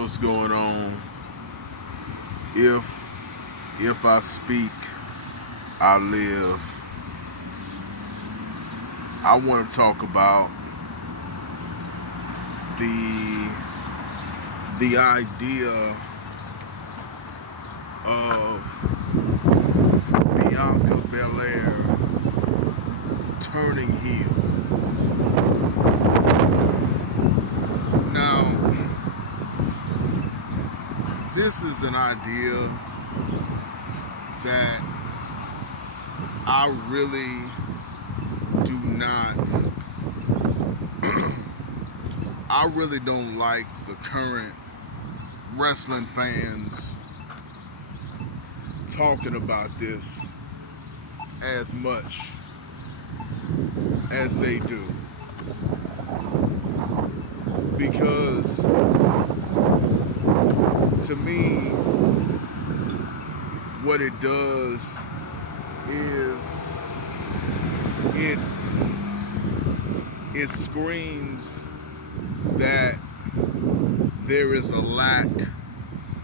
What's going on? If I speak, I live. I want to talk about the the idea of Bianca Belair turning heel. Now, this is an idea that I really do not I really don't like the current wrestling fans talking about this as much as they do, because to me what it does is it it screams that there is a lack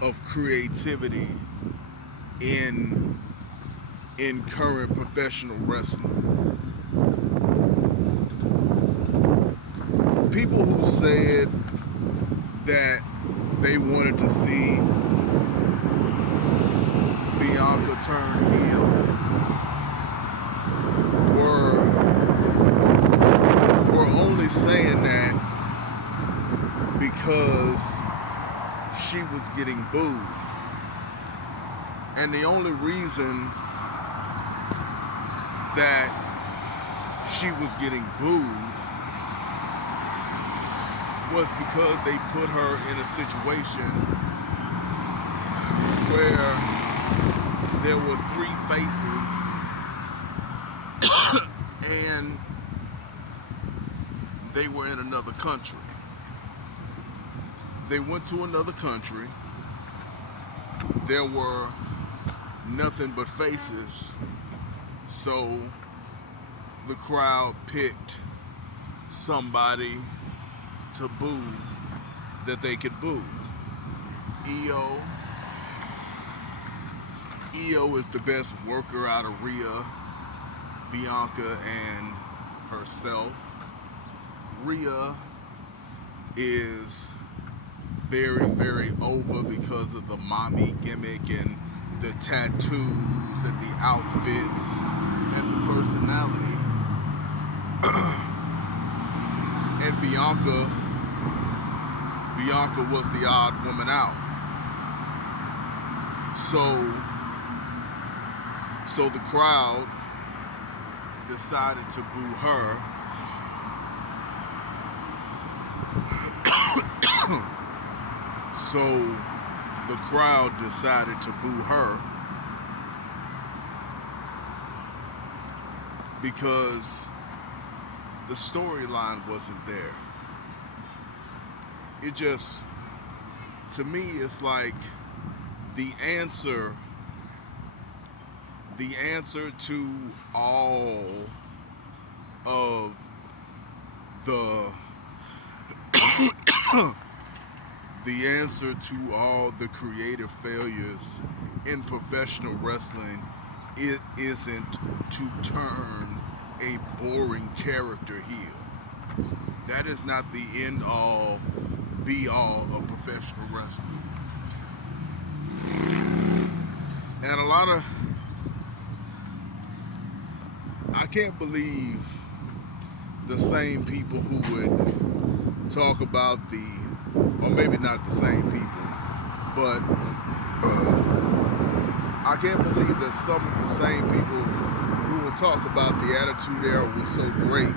of creativity in current professional wrestling. People who said that they wanted to see Bianca turn heel were only saying that because she was getting booed. And the only reason that she was getting booed was because they put her in a situation where there were three faces and they were in another country. They went to another country. There were nothing but faces. So the crowd picked somebody to boo that they could boo. EO. EO is the best worker out of Rhea, Bianca, and herself. Rhea is very, very over because of the mommy gimmick and the tattoos and the outfits and the personality. And Bianca was the odd woman out. So the crowd decided to boo her. So the crowd decided to boo her because the storyline wasn't there. It just, to me, it's like the answer to all of the the answer to all the creative failures in professional wrestling, it isn't to turn a boring character heel. That is not the end all be all of professional wrestling. And I can't believe the same people who would talk about or maybe not the same people, but I can't believe that some of the same people who will talk about the Attitude Era was so great,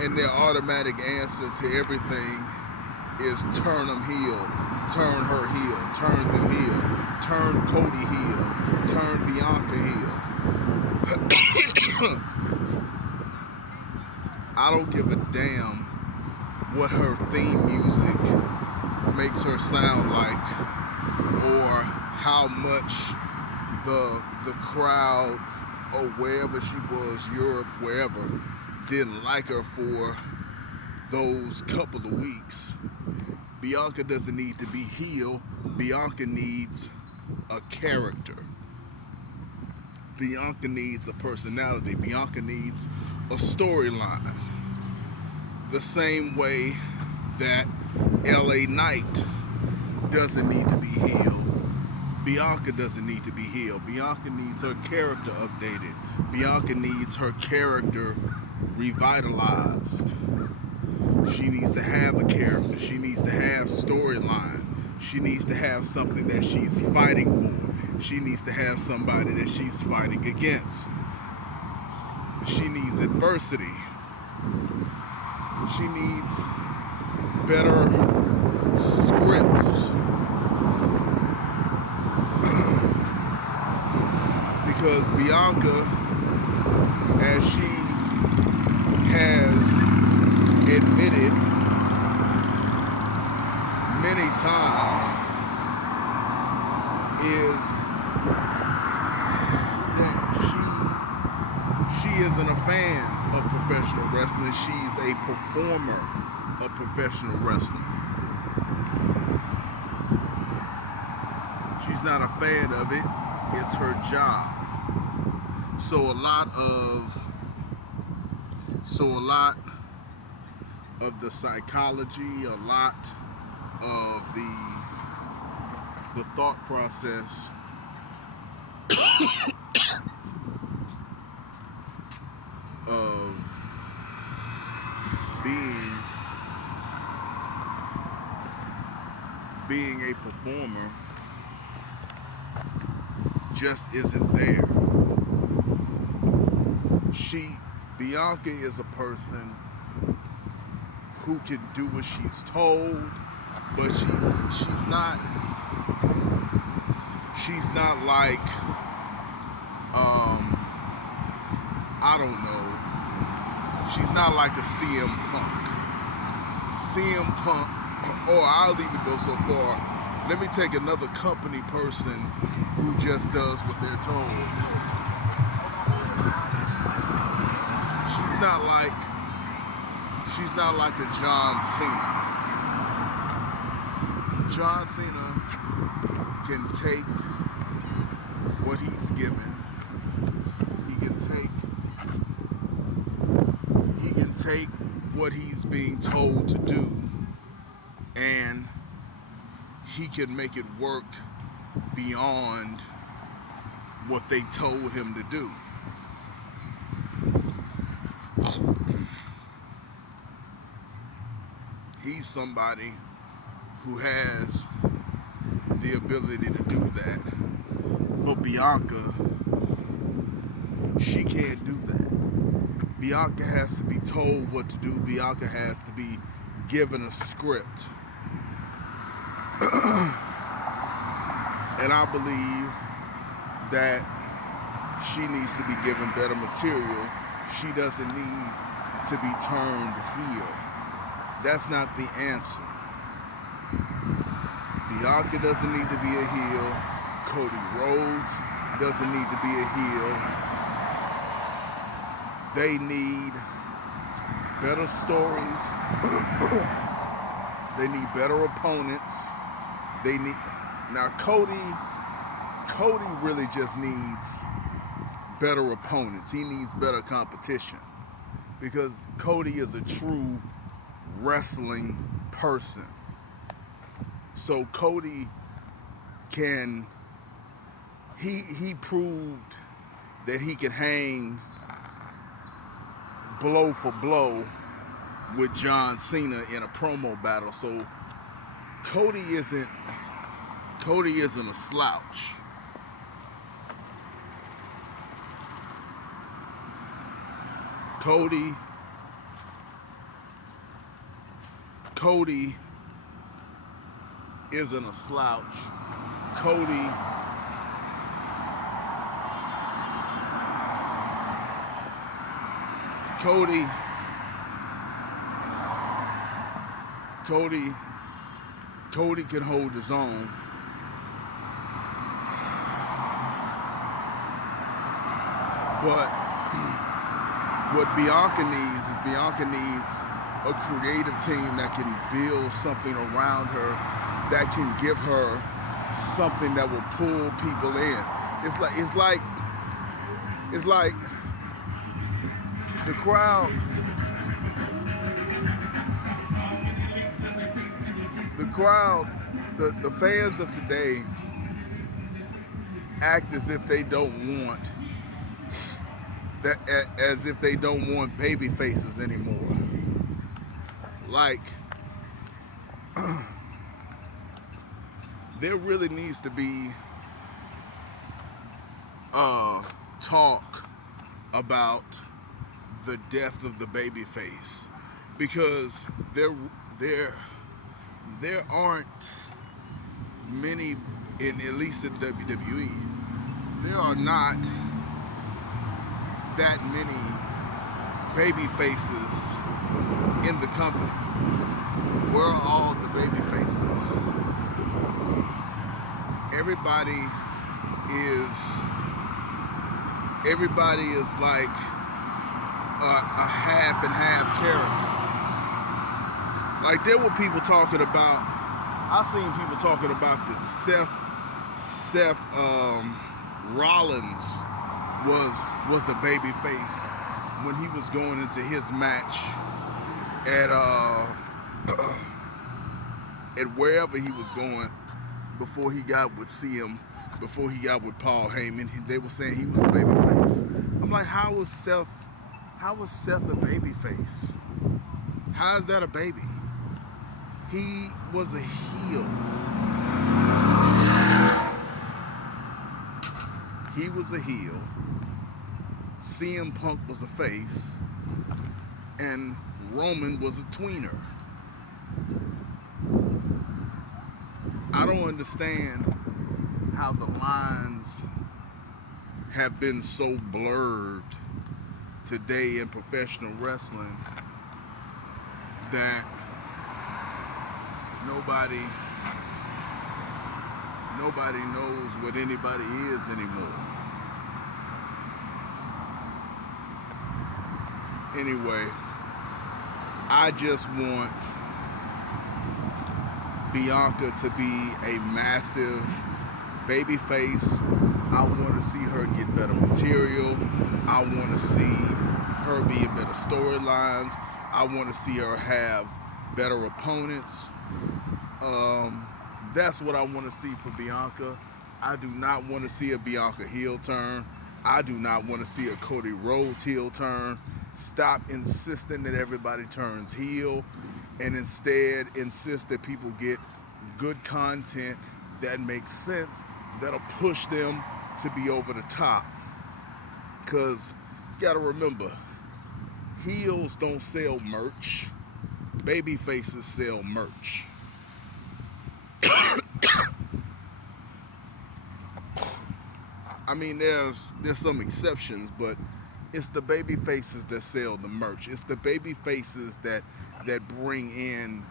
and their automatic answer to everything is turn them heel, turn her heel, turn them heel, turn Cody heel, turn Bianca heel. I don't give a damn what her theme music makes her sound like, or how much the crowd, or wherever she was, Europe, wherever, didn't like her for those couple of weeks. Bianca doesn't need to be healed. Bianca needs a character. Bianca needs a personality. Bianca needs a storyline. The same way that LA Knight doesn't need to be healed. Bianca doesn't need to be healed. Bianca needs her character updated. Bianca needs her character revitalized. She needs to have a character. She needs to have storyline. She needs to have something that she's fighting for. She needs to have somebody that she's fighting against. She needs adversity. She needs better scripts. Because Bianca, as she has admitted many times, is that she isn't a fan of professional wrestling. She's a performer of professional wrestling. She's not a fan of it. It's her job. So a lot of the psychology, a lot of the thought process of being a performer just isn't there. Bianca is a person who can do what she's told, but she's not like I don't know. She's not like a CM Punk. CM Punk, or I'll even go so far. Let me take another company person who just does what they're told. She's not like a John Cena. John Cena can take what he's given. He can take what he's being told to do, and he can make it work beyond what they told him to do. He's somebody who has the ability to do that. But Bianca, she can't do that. Bianca has to be told what to do. Bianca has to be given a script. And I believe that she needs to be given better material. She doesn't need to be turned heel. That's not the answer. Bianca doesn't need to be a heel. Cody Rhodes doesn't need to be a heel. They need better stories. They need better opponents. Now Cody really just needs better opponents. He needs better competition, because Cody is a true wrestling person. So Cody he proved that he could hang blow for blow with John Cena in a promo battle. So Cody isn't a slouch. Cody isn't a slouch. Cody can hold his own. But what Bianca needs a creative team that can build something around her that can give her something that will pull people in. It's like the crowd. The crowd, the fans of today act as if they don't want that, as if they don't want baby faces anymore. Like, there really needs to be talk about the death of the baby face, because there aren't many, in at least in WWE, there are not that many baby faces in the company. Where are all the baby faces? Everybody is like a half and half character. Like, there were people talking about, I seen people talking about that Seth Rollins was a baby face when he was going into his match at at wherever he was going before he got with before he got with Paul Heyman. They were saying he was a baby face. I'm like, how was Seth a baby face? How is that a baby? He was a heel. He was a heel. CM Punk was a face. And Roman was a tweener. I don't understand how the lines have been so blurred today in professional wrestling that nobody knows what anybody is anymore. Anyway, I just want Bianca to be a massive baby face. I want to see her get better material. I want to see her be in better storylines. I want to see her have better opponents. That's what I want to see for Bianca. I do not want to see a Bianca heel turn. I do not want to see a Cody Rhodes heel turn. Stop insisting that everybody turns heel, and instead insist that people get good content that makes sense, that'll push them to be over the top. Because you gotta remember, heels don't sell merch. Baby faces sell merch. I mean, there's some exceptions, but it's the baby faces that sell the merch. It's the baby faces that bring in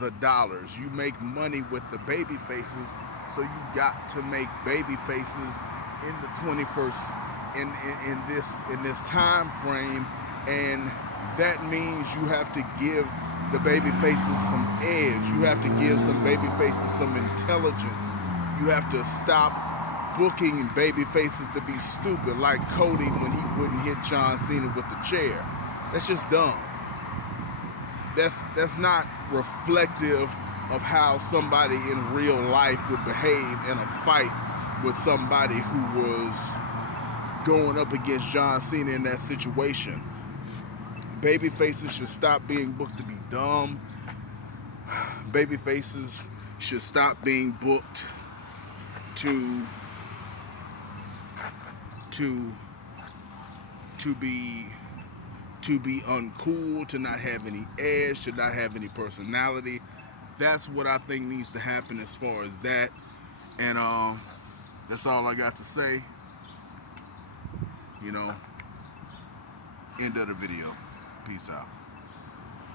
the dollars. You make money with the baby faces, so you got to make baby faces in the 21st in this time frame, and that means you have to give the baby faces some edge. You have to give some baby faces some intelligence. You have to stop booking baby faces to be stupid, like Cody when he wouldn't hit John Cena with the chair. That's just dumb. That's not reflective of how somebody in real life would behave in a fight with somebody who was going up against John Cena in that situation. Baby faces should stop being booked to be dumb. Baby faces should stop being booked to be uncool, to not have any edge, to not have any personality. That's what I think needs to happen as far as that. And that's all I got to say. End of the video. Peace out.